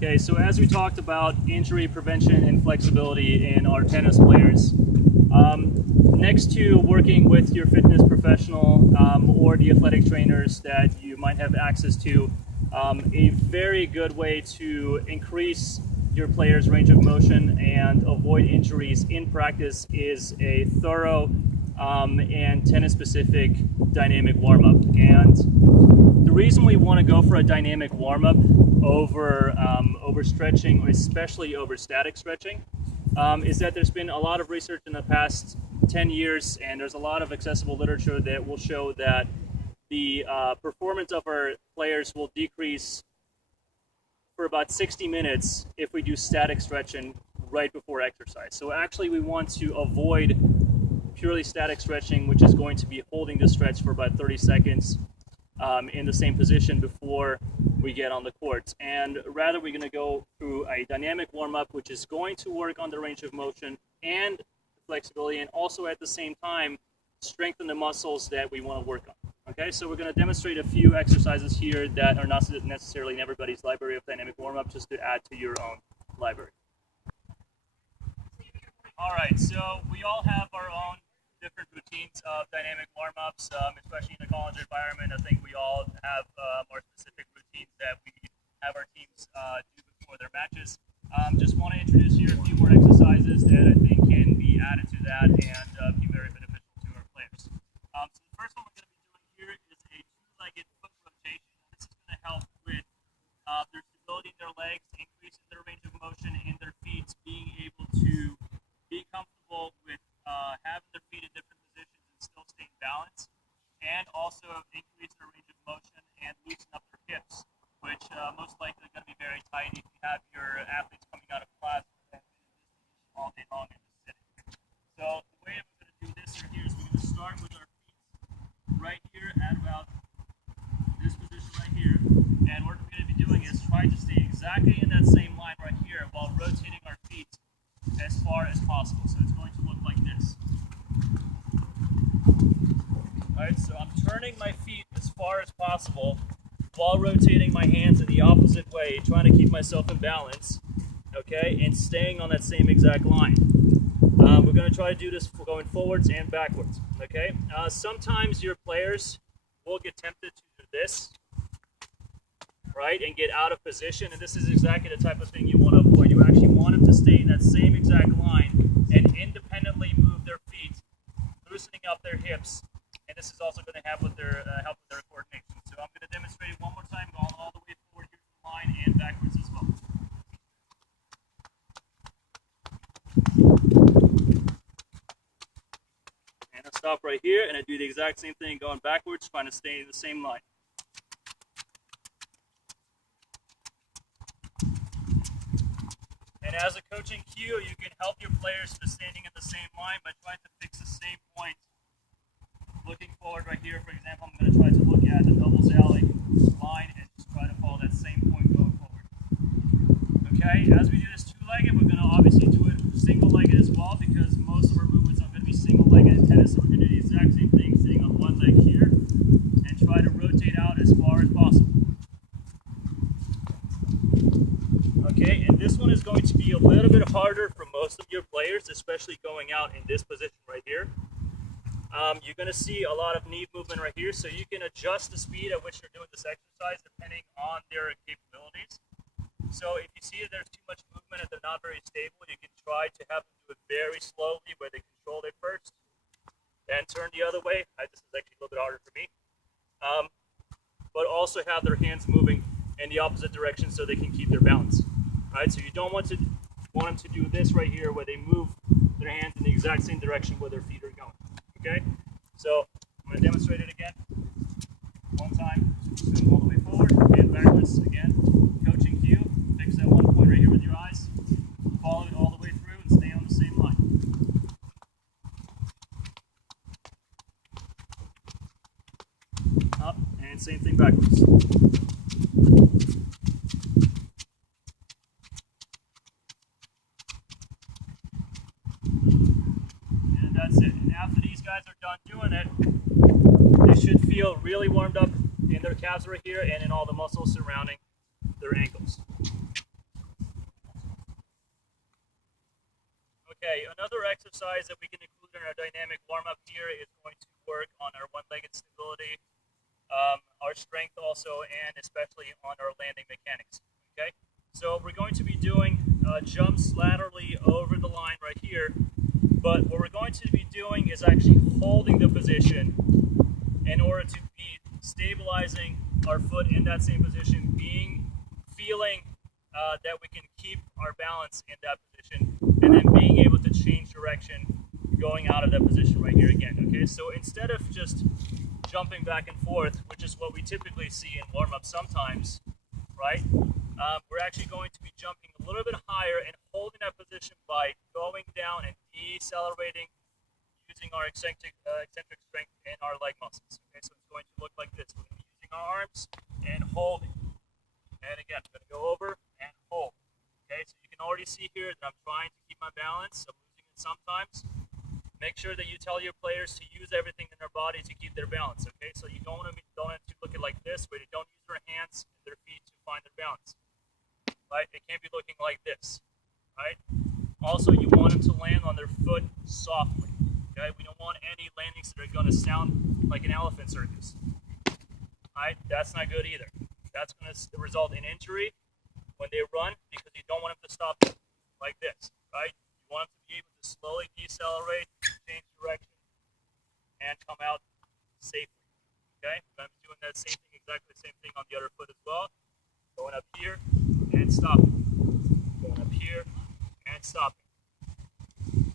Okay, so as we talked about injury prevention and flexibility in our tennis players, next to working with your fitness professional or the athletic trainers that you might have access to, a very good way to increase your player's range of motion and avoid injuries in practice is a thorough and tennis-specific dynamic warm-up. And the reason we want to go for a dynamic warm-up over stretching, especially over static stretching, is that there's been a lot of research in the past 10 years, and there's a lot of accessible literature that will show that the performance of our players will decrease for about 60 minutes if we do static stretching right before exercise. So actually we want to avoid purely static stretching, which is going to be holding the stretch for about 30 seconds in the same position before we get on the court. And rather we're going to go through a dynamic warm-up, which is going to work on the range of motion and flexibility, and also at the same time strengthen the muscles that we want to work on. Okay, so we're going to demonstrate a few exercises here that are not necessarily in everybody's library of dynamic warm-up, just to add to your own library. All right, so we all have our own different routines of dynamic warm-ups, especially in the college environment. I think we all have more specific routines that we have our teams do before their matches. Just want to introduce here a few more exercises that I think can be added to that and be very beneficial to our players. So the first one we're going to be doing here is a two-legged foot rotation. This is going to help with their stability in their legs, increasing their range of motion in their feet, being able to be comfortable with having their feet in different positions and still staying balanced, and also increase their range of motion and loosen up their hips, which most likely are going to be very tight if you have your athletes coming out of class and all day long and just sitting. So the way we're going to do this here is we're going to start with our feet right here at about this position right here, and what we're going to be doing is try to stay exactly in that same line right here while rotating our feet as far as possible. So it's going to look like this. Alright, so I'm turning my feet as far as possible while rotating my hands in the opposite way, trying to keep myself in balance, okay, and staying on that same exact line. We're going to try to do this going forwards and backwards, okay? Sometimes your players will get tempted to do this, right, and get out of position, and this is exactly the type of thing you want to avoid. You actually want them to stay in that same exact line and independently move their feet, loosening up their hips, and this is also going to help with their coordination. So I'm going to demonstrate it one more time, going all the way forward here to the line and backwards as well. And I'll stop right here, and I do the exact same thing going backwards, trying to stay in the same line. And as a coaching cue, you can help your players to standing in the same line by trying to fix the same point. Looking forward right here, for example, I'm going to try to look at the doubles alley line and just try to follow that same point going forward. Okay, as we do this two-legged, we're going to obviously do it single-legged as well, because most of our movements are going to be single-legged in tennis, so we're going to do the exact same thing, sitting on one leg here, and try to rotate out as far as possible. Okay, and this one is going to be a little bit harder for most of your players, especially going out in this position right here. You're going to see a lot of knee movement right here, so you can adjust the speed at which you're doing this exercise depending on their capabilities. So if you see that there's too much movement and they're not very stable, you can try to have them do it very slowly where they control it first, then turn the other way. This is actually a little bit harder for me. But also have their hands moving in the opposite direction so they can keep their balance. All right, so you don't want them to do this right here where they move their hands in the exact same direction where their feet are going. Okay, so I'm going to demonstrate it again. One time, move all the way forward and backwards again. Coaching cue, fix that one point right here with your eyes. Follow it all the way through and stay on the same line. Up, and same thing backwards. And that's it. And after these guys are done doing it, they should feel really warmed up in their calves right here and in all the muscles surrounding their ankles. Okay, another exercise that we can include in our dynamic warm-up here is going to work on our one-legged stability, our strength also, and especially on our landing mechanics. Okay, so we're going to be doing jumps laterally over the line right here, but what we're going to be doing is actually holding the position in order to be stabilizing our foot in that same position, feeling that we can keep our balance in that position, and then being able to change direction going out of that position right here again. Okay, so instead of just jumping back and forth, which is what we typically see in warm-up sometimes, right? We're actually going to be jumping a little bit higher and holding that position by going down and decelerating using our eccentric strength in our leg muscles. Okay, so it's going to look like this. We're going to be using our arms and holding. And again, I'm going to go over and hold. Okay, so you can already see here that I'm trying to keep my balance. I'm losing it sometimes. Make sure that you tell your players to use everything in their body to keep their balance. Okay, so you don't want to look at like this, where you don't use their hands and their feet to find their balance. Right? It can't be looking like this. Right? Also, you want them to land on their foot softly. Okay, we don't want any landings that are going to sound like an elephant circus. Right? That's not good either. That's going to result in injury when they run, because you don't want them to stop like this. Right? You want them to be able to slowly decelerate, change direction, and come out safely. Okay? I'm doing that same thing, exactly the same thing on the other foot as well. Going up here and stopping. Going up here and stopping.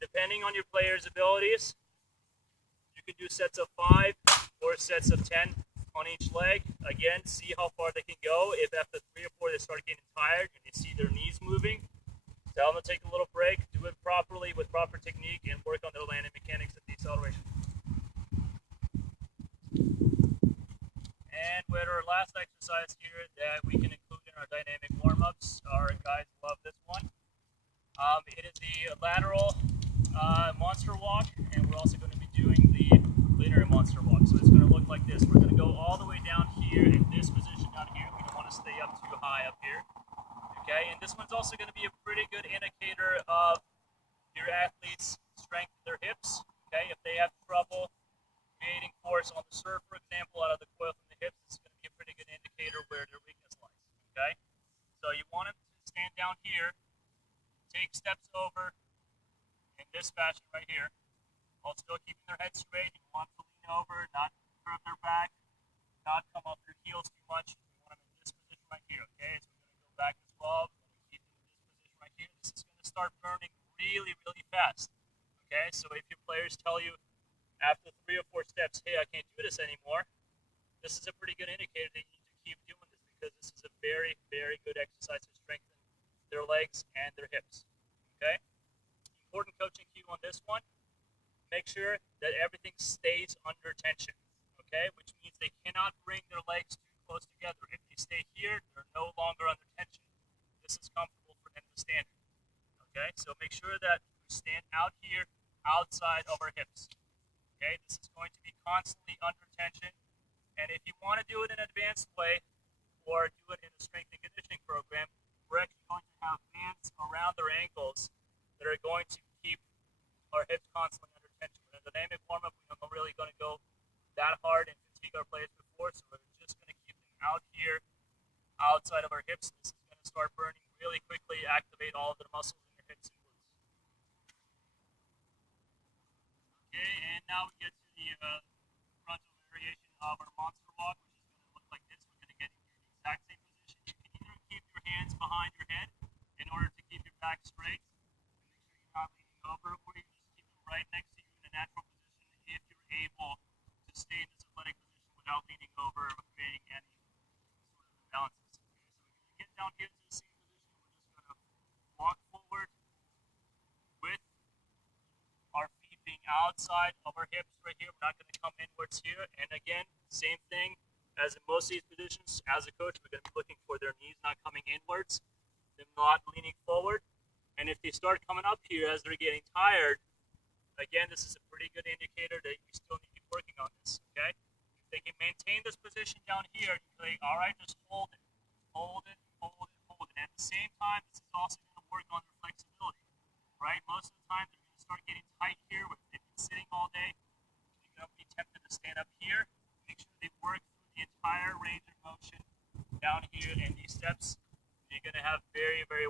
Depending on your player's abilities, you can do sets of 5 or sets of 10 on each leg. Again, see how far they can go. If after 3 or 4 they start getting tired and you see their knees moving, tell them to take a little break, do it properly with proper technique, and work on their landing mechanics and deceleration. And with our last exercise here that we can include in our dynamic warm-ups, our guys love this one. It is the lateral monster walk, and we're also going to be doing the linear monster walk. So it's going to look like this. We're going to go all the way down here in this position down here. We don't want to stay up too high up here. Okay, and this one's also going to be a pretty good indicator of your athlete's strength in their hips. Okay, if they have trouble creating force on the serve, for example, out of the coil from the hips, it's going to be a pretty good indicator where their weakness lies. Okay, so you want them to stand down here, take steps over in this fashion right here, while still keeping their head straight. You want them to lean over, not curve their back, not come up their heels too much. You want them in this position right here. Okay, so we're going to go back as well. We're going to keep them in this position right here. This is going to start burning really, really fast. Okay, so if your players tell you after 3 or 4 steps, hey, I can't do this anymore, this is a pretty good indicator that you need to keep doing this, because this is a very, very good exercise to strengthen their legs and their hips. Okay? Important coaching cue on this one. Make sure that everything stays under tension. Okay? Which means they cannot bring their legs too close together. If they stay here, they're no longer under tension. This is comfortable for them to stand in. Okay? So make sure that you stand out here outside of our hips. Okay? This is going to be constantly under tension. And if you want to do it in an advanced way, or do it in a strength and conditioning program, we're actually going to have bands around their ankles that are going to keep our hips constantly under tension. In a dynamic warm-up, we're not really going to go that hard and fatigue our players before, so we're just going to keep them out here, outside of our hips. This is going to start burning really quickly, activate all of their muscles in your hips and glutes. Okay, and now we get to the frontal variation of our monster walk, which is going to look like this. We're going to get into the exact same position. You can either keep your hands behind your head in order to keep your back straight, and make sure you're not leaning over, or you just keep them right next to you in a natural position if you're able to stay in this athletic position without leaning over or creating any sort of imbalances. Okay, so we're going to get down here to the same position. We're just going to walk forward with our feet being outside of our hips right here. We're not going to come inwards here. And again, same thing as in most of these positions. As a coach, we're going to be looking for their knees not coming inwards, them not leaning forward. And if they start coming up here as they're getting tired, again, this is a pretty good indicator that we still need to be working on this, okay? If they can maintain this position down here, you say, all right, just hold it, hold it, hold it, hold it. And at the same time, this is also going to work on their flexibility, right? Most of the time, they're going to start getting tight here, if they've been sitting all day, you're going to be tempted to stand up here. Make sure they work through the entire range of motion down here in these steps. You're going to have very, very